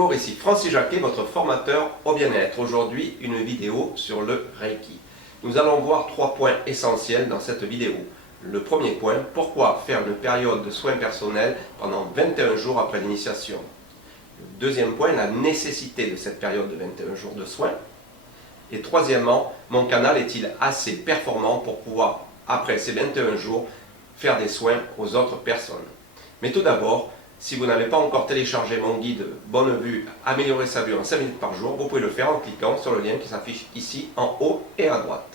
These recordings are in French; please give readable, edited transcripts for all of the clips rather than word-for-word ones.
Bonjour, ici Francis Jacquet, votre formateur au bien-être. Aujourd'hui, une vidéo sur le Reiki. Nous allons voir 3 points essentiels dans cette vidéo. Le premier point, pourquoi faire une période de soins personnels pendant 21 jours après l'initiation. Le deuxième point, la nécessité de cette période de 21 jours de soins. Et troisièmement, mon canal est-il assez performant pour pouvoir, après ces 21 jours, faire des soins aux autres personnes. Mais tout d'abord, si vous n'avez pas encore téléchargé mon guide Bonne Vue, améliorer sa vue en 5 minutes par jour, vous pouvez le faire en cliquant sur le lien qui s'affiche ici en haut et à droite.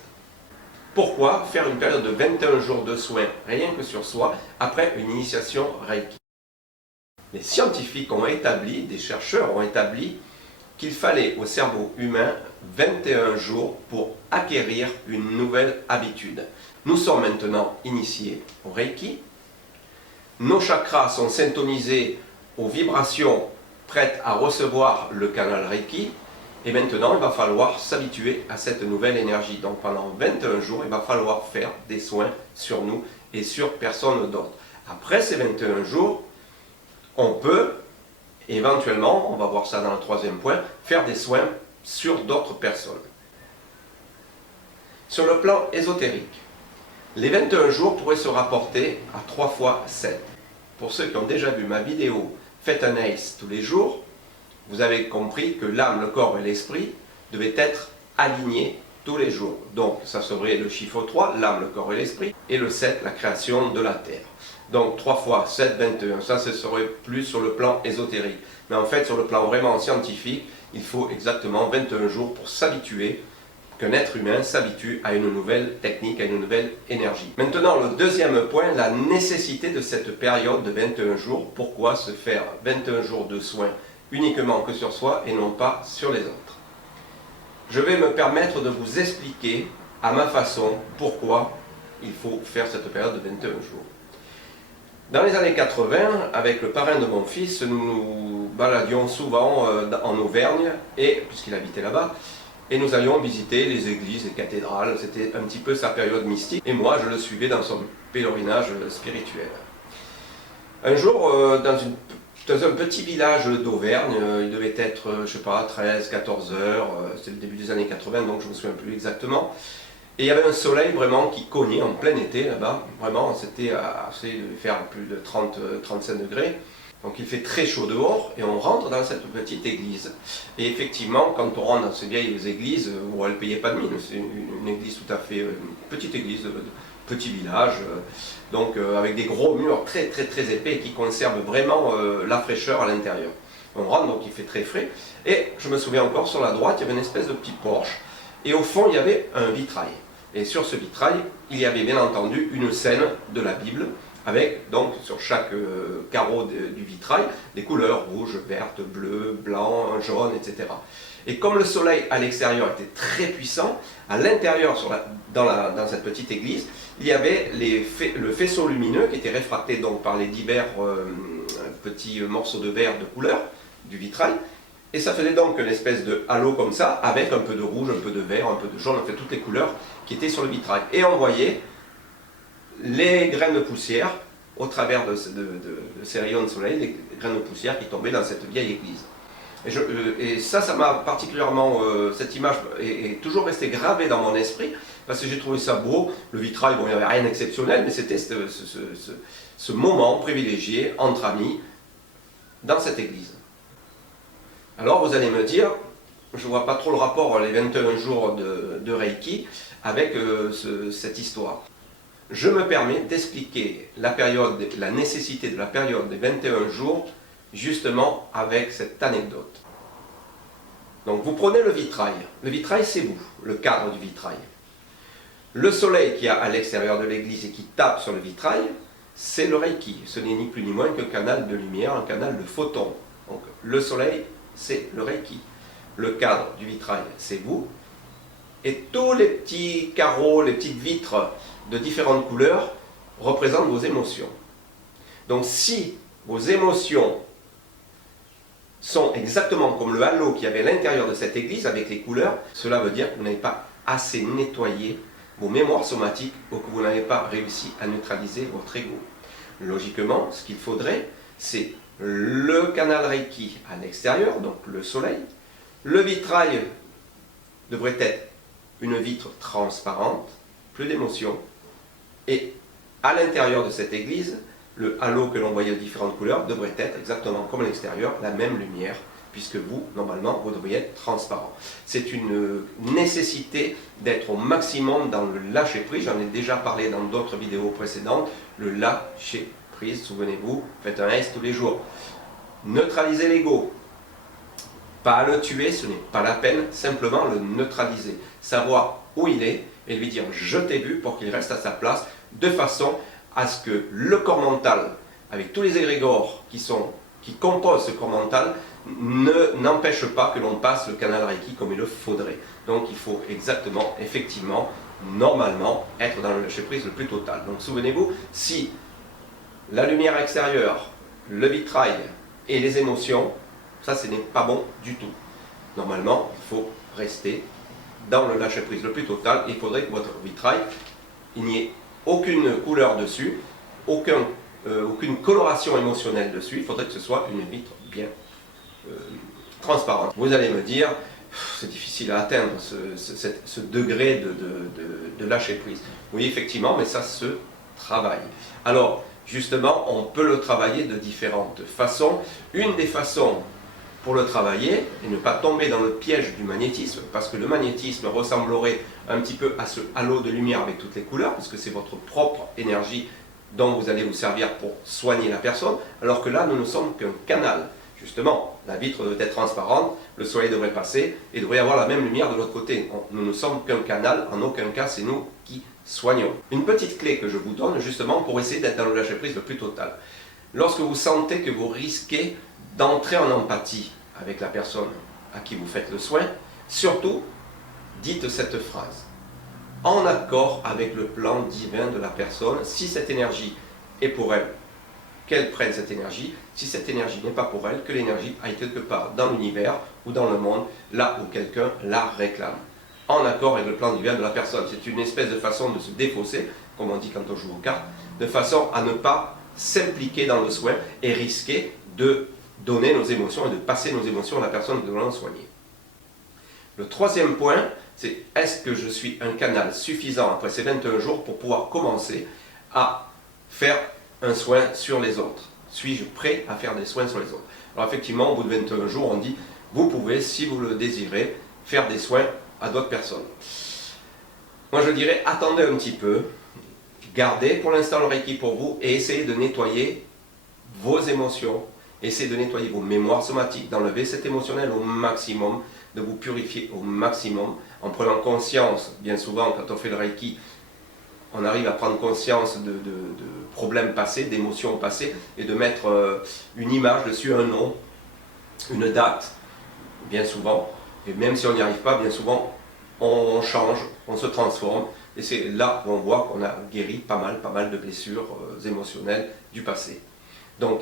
Pourquoi faire une période de 21 jours de soins rien que sur soi après une initiation Reiki? Les scientifiques ont établi, des chercheurs ont établi qu'il fallait au cerveau humain 21 jours pour acquérir une nouvelle habitude. Nous sommes maintenant initiés au Reiki. Nos chakras sont syntonisés aux vibrations prêtes à recevoir le canal Reiki. Et maintenant, il va falloir s'habituer à cette nouvelle énergie. Donc pendant 21 jours, il va falloir faire des soins sur nous et sur personne d'autre. Après ces 21 jours, on peut éventuellement, on va voir ça dans le troisième point, faire des soins sur d'autres personnes. Sur le plan ésotérique, les 21 jours pourraient se rapporter à 3 fois 7. Pour ceux qui ont déjà vu ma vidéo « Faites un ACE tous les jours », vous avez compris que l'âme, le corps et l'esprit devaient être alignés tous les jours. Donc ça serait le chiffre 3, l'âme, le corps et l'esprit, et le 7, la création de la terre. Donc 3 fois 7, 21, ça ce serait plus sur le plan ésotérique. Mais en fait, sur le plan vraiment scientifique, il faut exactement 21 jours pour s'habituer, qu'un être humain s'habitue à une nouvelle technique, à une nouvelle énergie. Maintenant, le deuxième point, la nécessité de cette période de 21 jours. Pourquoi se faire 21 jours de soins uniquement que sur soi et non pas sur les autres? Je vais me permettre de vous expliquer à ma façon pourquoi il faut faire cette période de 21 jours. Dans les années 80, avec le parrain de mon fils, nous nous baladions souvent en Auvergne, puisqu'il habitait là-bas, et nous allions visiter les églises, les cathédrales. C'était un petit peu sa période mystique, et moi je le suivais dans son pèlerinage spirituel. Un jour, dans un petit village d'Auvergne, il devait être, je ne sais pas, 13, 14 heures, c'était le début des années 80, donc je ne me souviens plus exactement. Et il y avait un soleil vraiment qui cognait en plein été là-bas, vraiment, c'était assez de faire plus de 30-35 degrés. Donc il fait très chaud dehors et on rentre dans cette petite église. Et effectivement, quand on rentre dans ces vieilles églises, où elle ne payait pas de mine, c'est une église tout à fait, une petite église de petit village, donc avec des gros murs très épais qui conservent vraiment la fraîcheur à l'intérieur. On rentre, donc il fait très frais. Et je me souviens encore, sur la droite, il y avait une espèce de petit porche. Et au fond, il y avait un vitrail. Et sur ce vitrail, il y avait bien entendu une scène de la Bible, avec donc sur chaque carreau du vitrail des couleurs rouge, verte, bleu, blanc, jaune, etc. Et comme le soleil à l'extérieur était très puissant, à l'intérieur, dans cette petite église, il y avait le faisceau lumineux qui était réfracté donc par les divers petits morceaux de verre de couleur du vitrail. Et ça faisait donc une espèce de halo comme ça, avec un peu de rouge, un peu de vert, un peu de jaune, en fait toutes les couleurs qui étaient sur le vitrail. Et on voyait les graines de poussière, au travers de ces rayons de soleil, les graines de poussière qui tombaient dans cette vieille église. Et ça m'a particulièrement, cette image est toujours restée gravée dans mon esprit, parce que j'ai trouvé ça beau. Le vitrail, bon, il n'y avait rien d'exceptionnel, mais c'était ce moment privilégié entre amis dans cette église. Alors vous allez me dire, je ne vois pas trop le rapport, les 21 jours de Reiki, avec cette histoire. Je me permets d'expliquer la nécessité de la période des 21 jours, justement avec cette anecdote. Donc vous prenez le vitrail c'est vous, le cadre du vitrail. Le soleil qui est à l'extérieur de l'église et qui tape sur le vitrail, c'est le Reiki. Ce n'est ni plus ni moins qu'un canal de lumière, un canal de photons. Donc le soleil, c'est le Reiki. Le cadre du vitrail, c'est vous. Et tous les petits carreaux, les petites vitres de différentes couleurs représentent vos émotions. Donc si vos émotions sont exactement comme le halo qu'il y avait à l'intérieur de cette église avec les couleurs, cela veut dire que vous n'avez pas assez nettoyé vos mémoires somatiques ou que vous n'avez pas réussi à neutraliser votre ego. Logiquement, ce qu'il faudrait, c'est le canal Reiki à l'extérieur, donc le soleil. Le vitrail devrait être une vitre transparente, plus d'émotion. Et à l'intérieur de cette église, le halo que l'on voyait de différentes couleurs devrait être exactement comme à l'extérieur, la même lumière, puisque vous, normalement, vous devriez être transparent. C'est une nécessité d'être au maximum dans le lâcher-prise. J'en ai déjà parlé dans d'autres vidéos précédentes. Le lâcher-prise, souvenez-vous, faites un S tous les jours. Neutralisez l'ego. Pas le tuer, ce n'est pas la peine, simplement le neutraliser. Savoir où il est et lui dire « je t'ai vu » pour qu'il reste à sa place, de façon à ce que le corps mental, avec tous les égrégores qui composent ce corps mental, n'empêche pas que l'on passe le canal Reiki comme il le faudrait. Donc il faut exactement, effectivement, normalement, être dans le lâcher-prise le plus total. Donc souvenez-vous, si la lumière extérieure, le vitrail et les émotions, ça ce n'est pas bon du tout. Normalement, il faut rester dans le lâcher-prise le plus total. Il faudrait que votre vitrail, il n'y ait aucune couleur dessus, aucune coloration émotionnelle dessus. Il faudrait que ce soit une vitre bien transparente. Vous allez me dire, c'est difficile à atteindre ce degré de lâcher prise. Oui, effectivement, mais ça se travaille. Alors, justement, on peut le travailler de différentes façons. Une des façons pour le travailler et ne pas tomber dans le piège du magnétisme, parce que le magnétisme ressemblerait un petit peu à ce halo de lumière avec toutes les couleurs, parce que c'est votre propre énergie dont vous allez vous servir pour soigner la personne, alors que là, nous ne sommes qu'un canal. Justement, la vitre doit être transparente, le soleil devrait passer et devrait avoir la même lumière de l'autre côté. Nous ne sommes qu'un canal, en aucun cas c'est nous qui soignons. Une petite clé que je vous donne justement pour essayer d'être dans le lâcher-prise le plus total. Lorsque vous sentez que vous risquez d'entrer en empathie avec la personne à qui vous faites le soin, surtout, dites cette phrase. En accord avec le plan divin de la personne, si cette énergie est pour elle, qu'elle prenne cette énergie. Si cette énergie n'est pas pour elle, que l'énergie aille quelque part dans l'univers ou dans le monde, là où quelqu'un la réclame. En accord avec le plan divin de la personne. C'est une espèce de façon de se défausser, comme on dit quand on joue aux cartes, de façon à ne pas s'impliquer dans le soin et risquer de donner nos émotions et de passer nos émotions à la personne que nous allons soigner. Le troisième point, c'est est-ce que je suis un canal suffisant après ces 21 jours pour pouvoir commencer à faire un soin sur les autres? Suis-je prêt à faire des soins sur les autres? Alors effectivement, au bout de 21 jours, on dit, vous pouvez, si vous le désirez, faire des soins à d'autres personnes. Moi je dirais, attendez un petit peu, gardez pour l'instant le Reiki pour vous et essayez de nettoyer vos émotions, essayez de nettoyer vos mémoires somatiques, d'enlever cet émotionnel au maximum, de vous purifier au maximum, en prenant conscience, bien souvent quand on fait le Reiki, on arrive à prendre conscience de problèmes passés, d'émotions passées, et de mettre une image dessus, un nom, une date, bien souvent. Et même si on n'y arrive pas, bien souvent, on change, on se transforme. Et c'est là où on voit qu'on a guéri pas mal de blessures émotionnelles du passé. Donc,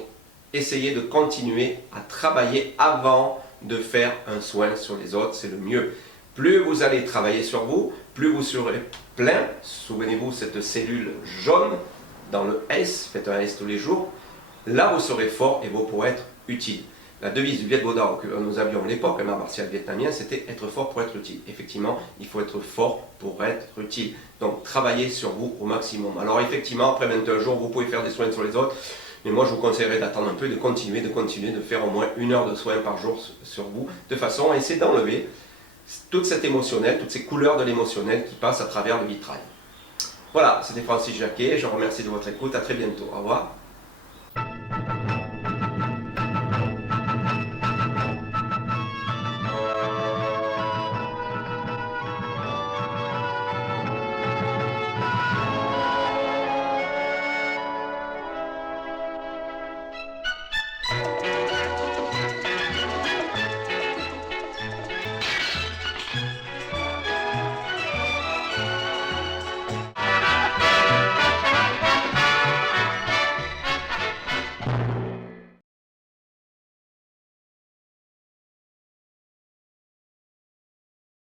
essayez de continuer à travailler avant de faire un soin sur les autres, c'est le mieux. Plus vous allez travailler sur vous, plus vous serez plein. Souvenez-vous cette cellule jaune dans le S, faites un S tous les jours. Là vous serez fort et vous pourrez être utile. La devise du Viet Vo Dao que nous avions à l'époque, un art martial vietnamien, c'était être fort pour être utile. Effectivement, il faut être fort pour être utile. Donc travaillez sur vous au maximum. Alors effectivement, après 21 jours, vous pouvez faire des soins sur les autres. Mais moi, je vous conseillerais d'attendre un peu, de continuer, de faire au moins 1 heure de soins par jour sur vous, de façon à essayer d'enlever toute cette émotionnelle, toutes ces couleurs de l'émotionnel qui passent à travers le vitrail. Voilà, c'était Francis Jacquet, je vous remercie de votre écoute, à très bientôt, au revoir.